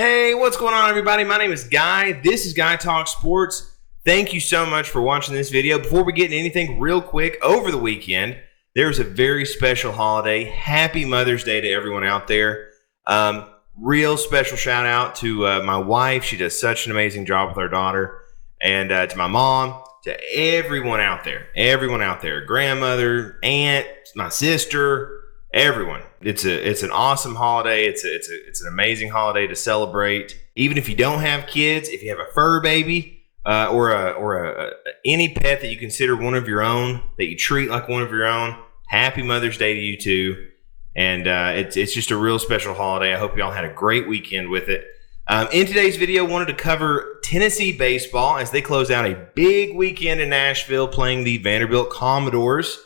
Hey, what's going on, everybody? My name is Guy. This is Guy Talk Sports. Thank you so much for watching this video. Before we get into anything, real quick, over the weekend, there's a very special holiday. Happy Mother's Day to everyone out there. Real special shout out to my wife. She does such an amazing job with our daughter. And to my mom, to everyone out there, grandmother, aunt, my sister, everyone. It's an awesome holiday. It's an amazing holiday to celebrate. Even if you don't have kids, if you have a fur baby or any pet that you consider one of your own, that you treat like one of your own, happy Mother's Day to you too. And it's just a real special holiday. I hope y'all had a great weekend with it. In today's video, I wanted to cover Tennessee baseball as they close out a big weekend in Nashville playing the Vanderbilt Commodores.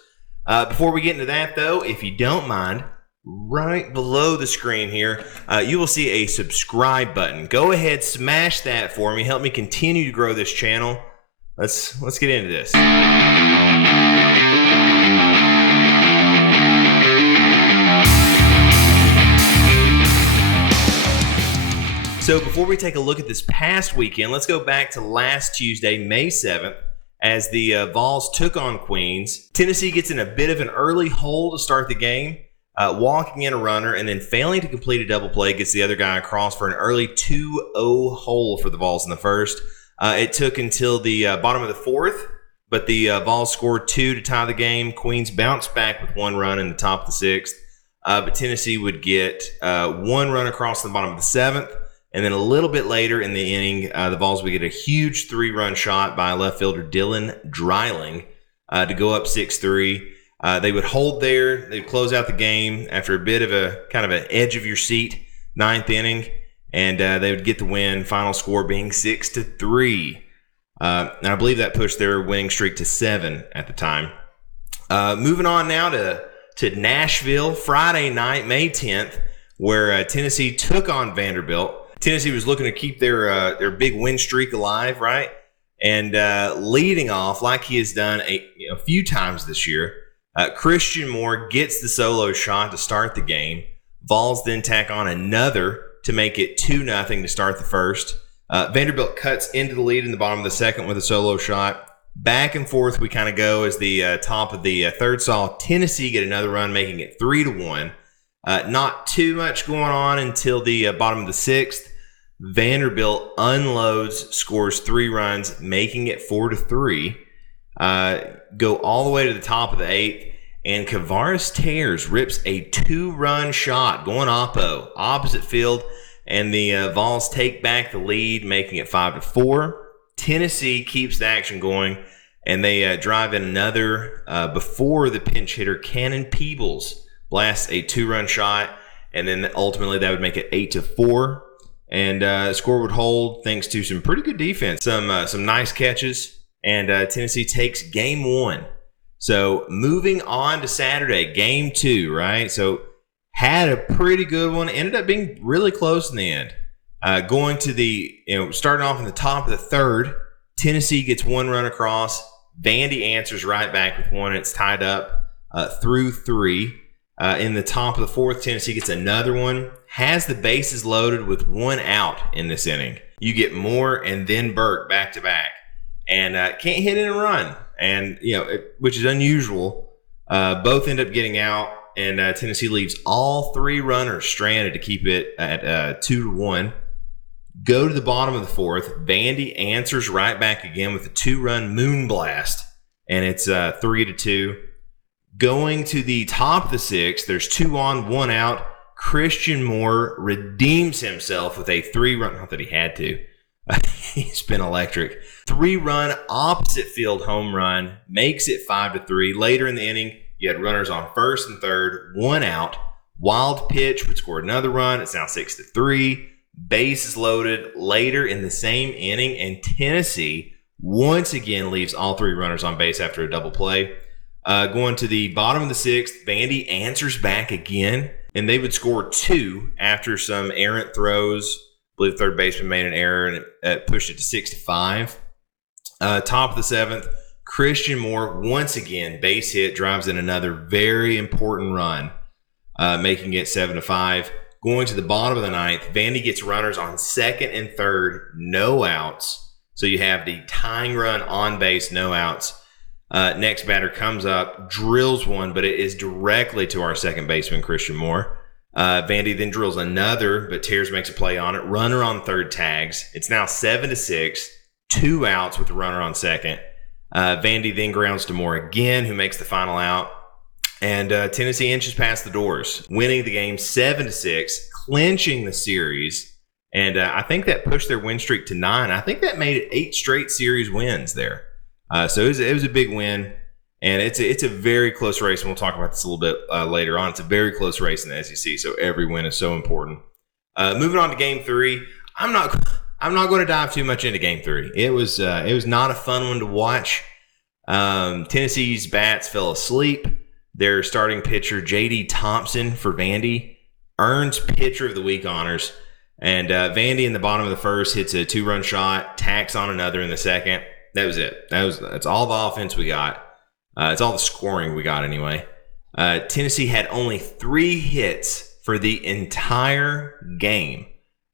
Before we get into that, though, if you don't mind, right below the screen here, you will see a subscribe button. Go ahead, smash that for me. Help me continue to grow this channel. Let's get into this. So before we take a look at this past weekend, let's go back to last Tuesday, May 7th. As the Vols took on Queens. Tennessee gets in a bit of an early hole to start the game, walking in a runner and then failing to complete a double play gets the other guy across for an early 2-0 hole for the Vols in the first. It took until the bottom of the fourth, but the Vols scored 2 to tie the game. Queens bounced back with 1 run in the top of the sixth, but Tennessee would get 1 run across the bottom of the seventh. And then a little bit later in the inning, the Vols would get a huge 3-run shot by left fielder Dylan Dreiling to go up 6-3. They would hold there. They'd close out the game after a bit of a kind of an edge-of-your-seat ninth inning, and they would get the win, final score being 6-3. And I believe that pushed their winning streak to 7 at the time. Moving on now to Nashville, Friday night, May 10th, where Tennessee took on Vanderbilt. Tennessee was looking to keep their big win streak alive, right? And leading off, like he has done a few times this year, Christian Moore gets the solo shot to start the game. Vols then tack on another to make it 2-0 to start the first. Vanderbilt cuts into the lead in the bottom of the second with a solo shot. Back and forth we kind of go as the top of the third saw Tennessee get another run, making it 3-1. Not too much going on until the bottom of the sixth. Vanderbilt unloads, scores 3 runs, making it 4-3. Go all the way to the top of the eighth, and Kavaris Tears rips a 2-run shot going opposite field, and the Vols take back the lead, making it 5-4. Tennessee keeps the action going, and they drive in another before the pinch hitter Cannon Peebles blasts a 2-run shot, and then ultimately that would make it 8-4. And the score would hold thanks to some pretty good defense, some nice catches, and Tennessee takes game 1. So moving on to Saturday, game 2, right? So had a pretty good one, ended up being really close in the end. Going to the, starting off in the top of the third, Tennessee gets 1 run across. Vandy answers right back with 1. It's tied up through 3. In the top of the fourth, Tennessee gets another one, has the bases loaded with 1 out in this inning. You get Moore and then Burke back to back, and can't hit in a run, and which is unusual. Both end up getting out, and Tennessee leaves all 3 runners stranded to keep it at 2-1. Go to the bottom of the fourth. Vandy answers right back again with a 2-run moon blast, and it's 3-2. Going to the top of the sixth, there's 2 on, 1 out. Christian Moore redeems himself with a 3-run, not that he had to. He's been electric. 3-run opposite field home run, makes it 5-3. Later in the inning, you had runners on first and third, 1 out. Wild pitch would score another run. It's now 6-3. Bases loaded later in the same inning, and Tennessee once again leaves all 3 runners on base after a double play. Going to the bottom of the sixth, Vandy answers back again, and they would score 2 after some errant throws. I believe third baseman made an error, and it pushed it to 6-5. Top of the seventh, Christian Moore once again base hit, drives in another very important run, making it 7-5. Going to the bottom of the ninth, Vandy gets runners on second and third, no outs. So you have the tying run on base, no outs. Next batter comes up, drills one, but it is directly to our second baseman, Christian Moore. Vandy then drills another, but Tears makes a play on it. Runner on third tags. It's now 7-6, 2 outs with the runner on second. Vandy then grounds to Moore again, who makes the final out. And Tennessee inches past the doors, winning the game 7-6, clinching the series. And I think that pushed their win streak to 9. I think that made it 8 straight series wins there. So it was a big win. And it's a very close race, and we'll talk about this a little bit later on. It's a very close race in the SEC, so every win is so important. Moving on to Game 3, I'm not going to dive too much into Game 3. It was not a fun one to watch. Tennessee's bats fell asleep. Their starting pitcher, J.D. Thompson for Vandy, earns Pitcher of the Week honors. And Vandy in the bottom of the first hits a 2-run shot, tacks on another in the second. That was it. That's all the offense we got. It's all the scoring we got anyway. Tennessee had only 3 hits for the entire game.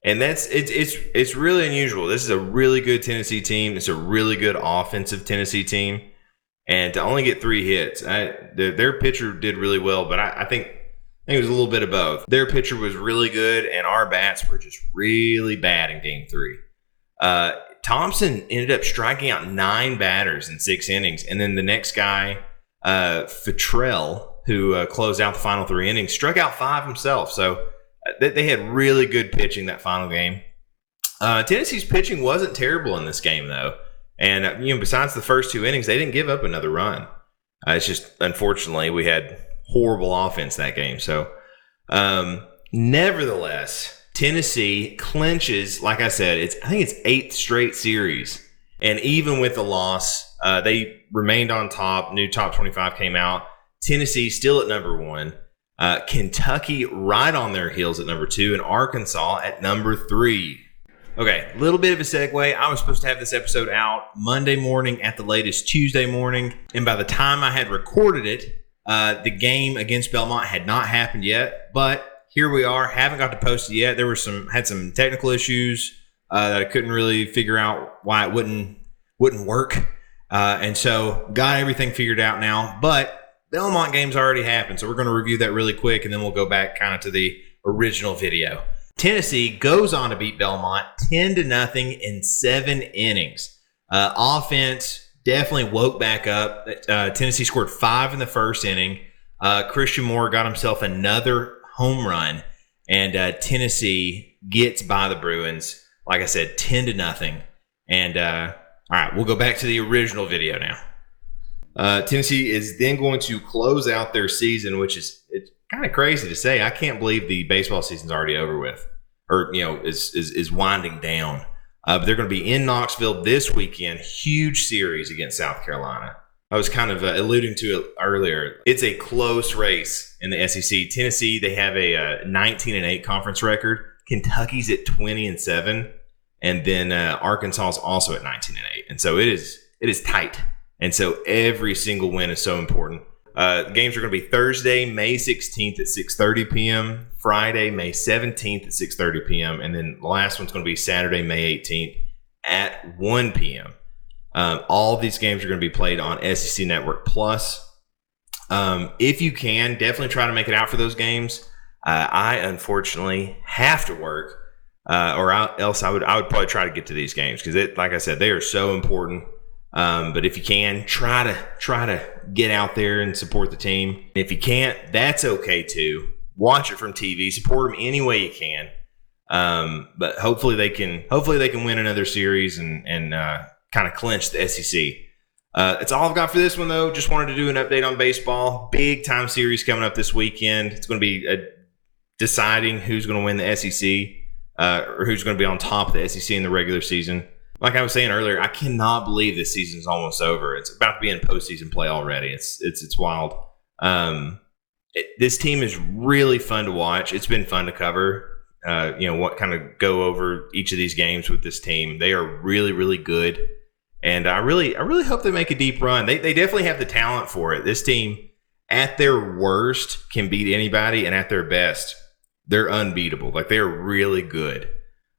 And it's really unusual. This is a really good Tennessee team. It's a really good offensive Tennessee team. And to only get 3 hits, their pitcher did really well, but I think it was a little bit of both. Their pitcher was really good, and our bats were just really bad in Game 3. Thompson ended up striking out 9 batters in 6 innings, and then the next guy, Futrell, who closed out the final 3 innings, struck out 5 himself. So they had really good pitching that final game. Tennessee's pitching wasn't terrible in this game, though. And, besides the first 2 innings, they didn't give up another run. It's just, unfortunately, we had horrible offense that game. So, nevertheless, Tennessee clinches, like I said, I think it's 8th straight series. And even with the loss, they remained on top. New top 25 came out. Tennessee still at number 1. Kentucky right on their heels at number 2. And Arkansas at number 3. Okay, a little bit of a segue. I was supposed to have this episode out Monday morning at the latest Tuesday morning. And by the time I had recorded it, the game against Belmont had not happened yet. But here we are. Haven't got to post it yet. There were had some technical issues that I couldn't really figure out why it wouldn't work. And so got everything figured out now. But Belmont game's already happened. So we're going to review that really quick, and then we'll go back kind of to the original video. Tennessee goes on to beat Belmont 10-0 in 7 innings. Offense definitely woke back up. Tennessee scored 5 in the first inning. Christian Moore got himself another home run, and Tennessee gets by the Bruins, like I said, 10-0. And all right, we'll go back to the original video now. Tennessee is then going to close out their season, which it's kind of crazy to say. I can't believe the baseball season's already over with, or is winding down. But they're going to be in Knoxville this weekend. Huge series against South Carolina. I was kind of alluding to it earlier. It's a close race in the SEC. Tennessee, they have a 19-8 conference record. Kentucky's at 20-7, and then Arkansas is also at 19-8. And so it is tight. And so every single win is so important. The games are going to be Thursday, May 16th at 6:30 p.m., Friday, May 17th at 6:30 p.m., and then the last one's going to be Saturday, May 18th at 1 p.m. All of these games are going to be played on SEC Network Plus. If you can, definitely try to make it out for those games. I unfortunately have to work, or else I would probably try to get to these games because, like I said, they are so important. But if you can, try to get out there and support the team. If you can't, that's okay too. Watch it from TV. Support them any way you can. But hopefully they can win another series and kind of clinch the SEC. That's all I've got for this one, though. Just wanted to do an update on baseball. Big time series coming up this weekend. It's going to be deciding who's going to win the SEC or who's going to be on top of the SEC in the regular season. Like I was saying earlier, I cannot believe this season is almost over. It's about to be in postseason play already. It's wild. This team is really fun to watch. It's been fun to cover. What kind of go over each of these games with this team. They are really, really good, and I really hope they make a deep run. They definitely have the talent for it. This team, at their worst, can beat anybody, and at their best, they're unbeatable. Like, they're really good.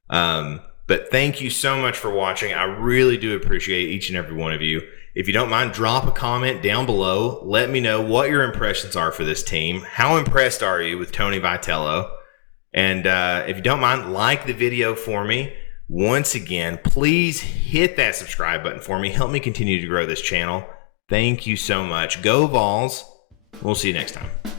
But thank you so much for watching. I really do appreciate each and every one of you. If you don't mind, drop a comment down below. Let me know what your impressions are for this team. How impressed are you with Tony Vitello? And if you don't mind, like the video for me. Once again, please hit that subscribe button for me. Help me continue to grow this channel. Thank you so much. Go Vols. We'll see you next time.